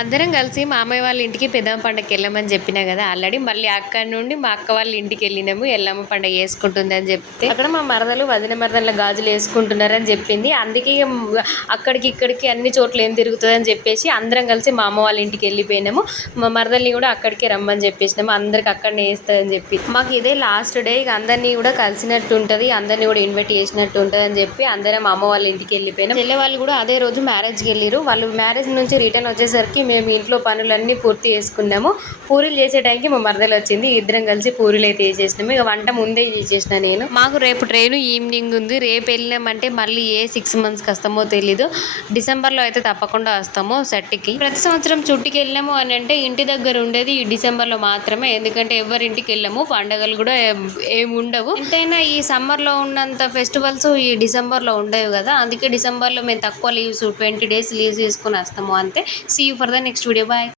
అందరం కలిసి మామయ్య వాళ్ళ ఇంటికి పెద్దమ్మ పండగకి వెళ్ళామని చెప్పినా కదా ఆల్రెడీ. మళ్ళీ అక్కడి నుండి మా అక్క వాళ్ళ ఇంటికి వెళ్ళినాము. ఎల్లమ్మ పండగ వేసుకుంటుంది అని చెప్తే అక్కడ మా మరదలు వదిన మరదల గాజులు వేసుకుంటున్నారని చెప్పింది. అందుకే అక్కడికి ఇక్కడికి అన్ని చోట్ల ఏం తిరుగుతుంది అని చెప్పేసి అందరం కలిసి మా అమ్మ వాళ్ళ ఇంటికి వెళ్ళిపోయినాము. మా మరదల్ని కూడా అక్కడికే రమ్మని చెప్పేసినాము. అందరికి అక్కడనే వేస్తుందని చెప్పి మాకు ఇదే లాస్ట్ డే. ఇక అందరినీ కూడా కలిసినట్టు ఉంటుంది, అందరినీ కూడా ఇన్వైట్ చేసినట్టు ఉంటుంది అని చెప్పి అందరం అమ్మ వాళ్ళ ఇంటికి వెళ్ళిపోయినాం. చెల్లె వాళ్ళు కూడా అదే రోజు మ్యారేజ్కి వెళ్ళారు. వాళ్ళు మ్యారేజ్ నుంచి రిటర్న్ వచ్చేసరికి మేము ఇంట్లో పనులన్నీ పూర్తి చేసుకున్నాము. పూరీలు చేసే టైంకి మా మరదలు వచ్చింది. ఇద్దరం కలిసి పూరీలు అయితే చేసినాము. ఇక వంట ముందే చేసేసిన నేను. మాకు రేపు ట్రైన్ ఈవినింగ్ ఉంది. రేపు వెళ్ళినామంటే మళ్ళీ ఏ 6 monthsకి వస్తామో తెలీదు. డిసెంబర్లో అయితే తప్పకుండా వస్తాము సెట్కి. ప్రతి సంవత్సరం చుట్టికి వెళ్ళాము అని అంటే ఇంటి దగ్గర ఉండేది ఈ డిసెంబర్లో మాత్రమే. ఎందుకంటే ఎవరింటికి వెళ్ళాము, పండుగలు కూడా ఏమి ఉండవు. ఎంతైనా ఈ సమ్మర్లో ఉన్నంత ఫెస్టివల్స్ ఈ డిసెంబర్లో ఉండవు కదా. అందుకే డిసెంబర్లో మేము తక్కువ లీవ్స్ 20 days లీవ్స్ తీసుకుని వస్తాము అంతే. See you for the next video. Bye.